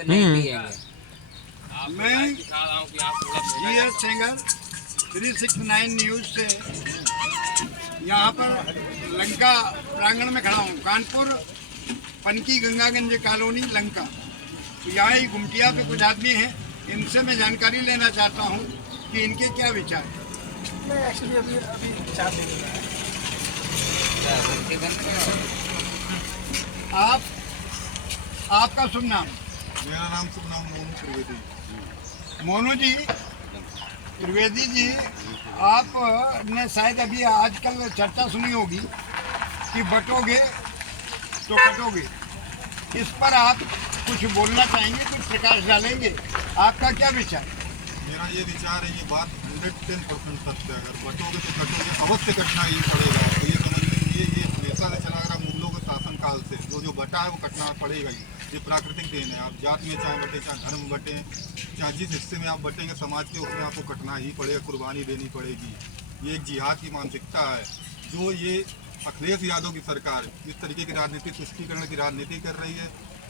तो नहीं पिएंगे। मैं GS सेंगर 369 न्यूज़ से यहाँ पर लंका प्रांगण में खड़ा हूँ। कानपुर पनकी गंगागंज कॉलोनी लंका। तो यहाँ ही गुमटिया पे कुछ आदमी हैं, इनसे मैं जानकारी लेना चाहता हूँ कि इनके क्या विचार हैं। मैं एक्चुअली अभी विचार ले रहा है। आपका शुभ नाम? मेरा नाम शुभ नाम मोनू त्रिवेदी। मोनू जी, त्रिवेदी जी, आपने शायद अभी आजकल चर्चा सुनी होगी कि बटोगे तो कटोगे। इस पर आप कुछ बोलना चाहेंगे, कुछ प्रकाश डालेंगे? आपका क्या विचार? मेरा ये विचार है, ये बात 110% सत्य है। अगर बटोगे तो कटोगे, अवश्य कटना ही पड़ेगा। तो ये समझ लीजिए, ये हमेशा से चला आ रहा मुगलों के शासन काल से। जो बटा है वो कटना पड़ेगा ही। ये प्राकृतिक देन है। आप जात में चाहे बटे, चाहे धर्म बटे, चाहे जिस हिस्से में आप बटेंगे समाज के, उसमें आपको कटना ही पड़ेगा, कुर्बानी देनी पड़ेगी। ये एक जिहाद की मानसिकता है जो ये अखिलेश यादव की सरकार इस तरीके की राजनीति, तुष्टीकरण की राजनीति कर रही है।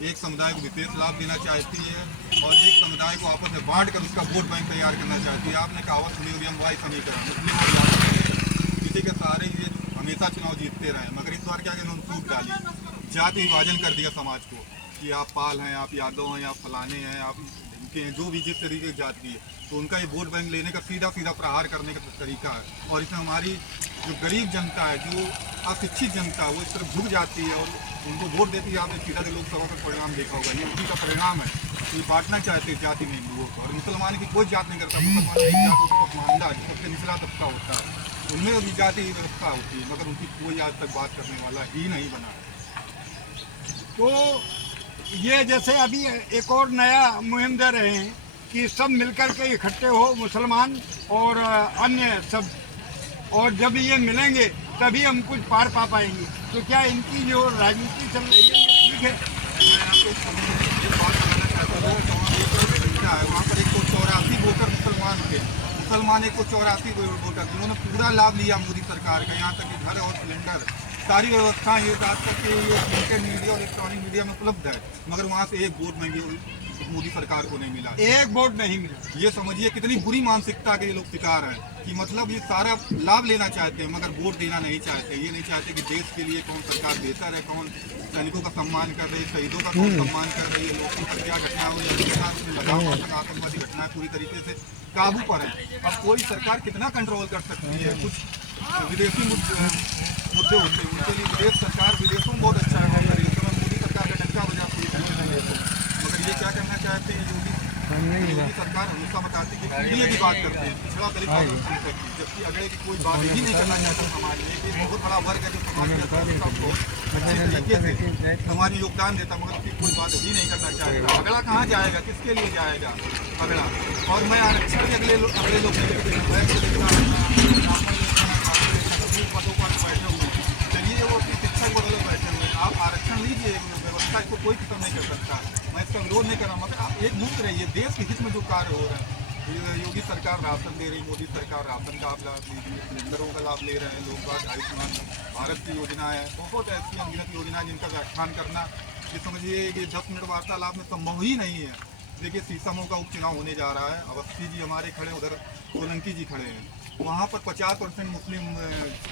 एक समुदाय को विशेष लाभ देना चाहती है और एक समुदाय को आपस में बांट कर उसका वोट बैंक तैयार करना चाहती है। आपने कहावत सुनी होगी, हम वाई समीकरण, मुस्लिम और यादव किसी के सहारे ये हमेशा चुनाव जीतते रहे, मगर इस बार क्या इन्होंने टूट डाली, जाति विभाजन कर दिया समाज को कि आप पाल हैं, आप यादव हैं, आप फलाने हैं, आप इनके हैं, जो भी जिस तरीके की जाति है। तो उनका ये वोट बैंक लेने का सीधा सीधा प्रहार करने का तरीका है। और इसमें हमारी जो गरीब जनता है, जो अशिक्षित जनता है, वो इस तरफ झुक जाती है और उनको वोट देती है। आपने सीधा से लोकसभा का परिणाम देखा होगा, ये उसी का परिणाम है। ये बांटना चाहते हैं जाति में हिंदुओं को। और मुसलमान की कोई जात नहीं करता। मुसलमान एक जात उसको पसमानदा, जो सबसे निचला तबका होता है, उनमें भी जाति व्यवस्था होती है, मगर उनकी कोई आज तक बात करने वाला ही नहीं बना है। तो ये जैसे अभी एक और नया मुहिम दे रहे हैं कि सब मिलकर के इकट्ठे हो, मुसलमान और अन्य सब, और जब ये मिलेंगे तभी हम कुछ पार पा पाएंगे। तो क्या इनकी जो राजनीति चल रही है ये ठीक है? मैं आपको एक बात बताना चाहता हूँ। वहाँ पर 184 वोटर मुसलमान थे। मुसलमान 184 वोटर, जिन्होंने पूरा लाभ लिया मोदी सरकार का। यहाँ तक कि घर और सिलेंडर, सारी व्यवस्थाएं ये आज तक के ये प्रिंटेड मीडिया और इलेक्ट्रॉनिक मीडिया में उपलब्ध है, मगर वहाँ से एक वोट में मोदी सरकार को नहीं मिला। एक वोट नहीं मिला। ये समझिए कितनी बुरी मानसिकता के ये लोग शिकार हैं कि मतलब ये सारा लाभ लेना चाहते हैं मगर वोट देना नहीं चाहते। ये नहीं चाहते कि देश के लिए कौन सरकार बेहतर है, कौन सैनिकों का सम्मान कर रही है, शहीदों का कौन सम्मान कर रही है, लोगों पर क्या घटना हुई है, आतंकवादी घटना पूरी तरीके से काबू पर है। अब कोई सरकार कितना कंट्रोल कर सकती है? कुछ विदेशी मुद्दे होते हैं, उनके लिए विदेश सरकार विदेशों में बहुत अच्छा है, मोदी सरकार का डंका बजा पूरी तरीके से। मगर ये क्या करना चाहते हैं, योगी सरकार हमेशा बताती है कि पीढ़ी की बात करते हैं, पिछड़ा तरीका जबकि अगले की कोई बात ही नहीं करना चाहता समाज में। एक बहुत बड़ा वर्ग है जो समाज में सबको अच्छे तरीके से समाज में योगदान देता, मगर उसकी कोई बात ही नहीं करना चाहेगा। अगला कहाँ जाएगा, किसके लिए जाएगा अगला? और मैं आरक्षण के अगले लोग पदों पर बैठे हुए हैं, चलिए वो अपनी शिक्षक बदले बैठे हुए हैं। आप आरक्षण लीजिए, व्यवस्था इसको कोई खत्म नहीं कर सकता। मैं इसका विरोध नहीं कर रहा, मगर आप एक मुक्त रहिए। देश के हित में जो कार्य हो रहा है, योगी सरकार राशन दे रही, मोदी सरकार राशन का लाभ लीजिए, सिलेंडरों का लाभ ले रहे हैं लोग बात। आयुष्मान भारत की योजना है, बहुत ऐसी अनगिनत योजना है जिनका व्याख्यान करना ये समझिए कि 10 मिनट वार्तालाप में संभव ही नहीं है। देखिए सीसामऊ का उपचुनाव होने जा रहा है, अवस्थी जी हमारे खड़े, उधर सोलंकी जी खड़े हैं। वहाँ पर 50% मुस्लिम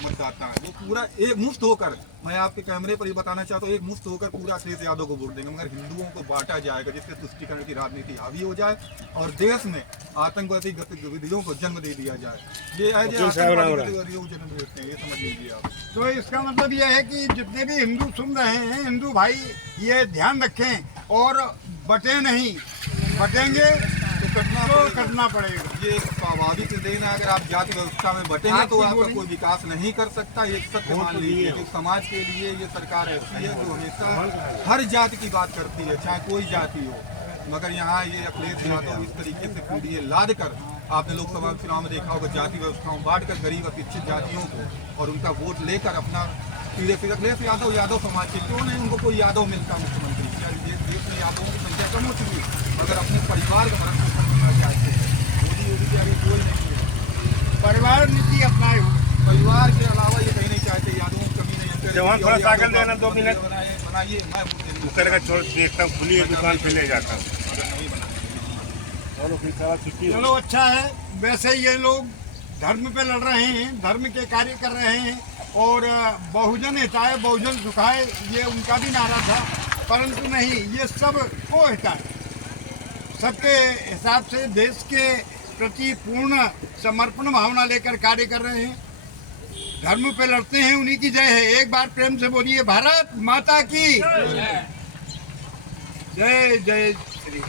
मतदाता है। वो पूरा एक मुफ्त होकर, मैं आपके कैमरे पर ही बताना चाहता हूँ, एक मुफ्त होकर पूरा अखिलेश यादव को वोट देंगे, मगर हिंदुओं को बांटा जाएगा जिससे तुष्टीकरण की राजनीति हावी हो जाए और देश में आतंकवादी गतिविधियों को जन्म दे दिया जाए। ये है जो आतंकवादी गतिविधियों को जन्म देते हैं, ये समझ लीजिए आप। तो इसका मतलब यह है कि जितने भी हिंदू सुन रहे हैं, हिंदू भाई ये ध्यान रखें और बटे नहीं, बटेंगे तो करना पड़ेगा। ये स्वाभाविक देन है। अगर आप जाति व्यवस्था में बटेंगे तो आपका कोई विकास नहीं कर सकता, ये सत्य मान लीजिए। तो समाज के लिए ये सरकार ऐसी है जो हमेशा हर जाति की बात करती है, चाहे कोई जाति हो। मगर यहाँ ये अखिलेश यादव इस तरीके से पीढ़ी लाद कर, आपने लोकसभा चुनाव में देखा होगा, जाति व्यवस्थाओं बांट कर गरीब अशिक्षित जातियों को और उनका वोट लेकर अपना सीधे सीधे अखिलेश यादव समाज के क्यों नहीं उनको कोई यादव मिलता मुख्यमंत्री? देश में यादवों की संख्या कम हो चुकी है, मगर अपने परिवार का भरण पोषण करना चाहते हैं। मोदी योगी के आगे कोई नहीं है, परिवार नीति अपनाए हो। परिवार के अलावा ये कहीं नहीं चाहते, यादवों की कमी नहीं है। जवान थोड़ा सा आगे देना, 2 मिनट बनाइए, मैं छोड़ देखता हूँ, खुली दुकान पे ले जाता हूँ। चलो अच्छा है। वैसे ये लोग धर्म पे लड़ रहे हैं, धर्म के कार्य कर रहे हैं और बहुजन हिताय बहुजन सुखाय ये उनका भी नारा था, परंतु नहीं, ये सब को हिताय, सबके हिसाब से देश के प्रति पूर्ण समर्पण भावना लेकर कार्य कर रहे हैं, धर्म पे लड़ते हैं, उन्हीं की जय है। एक बार प्रेम से बोलिए भारत माता की जय। जय जय श्री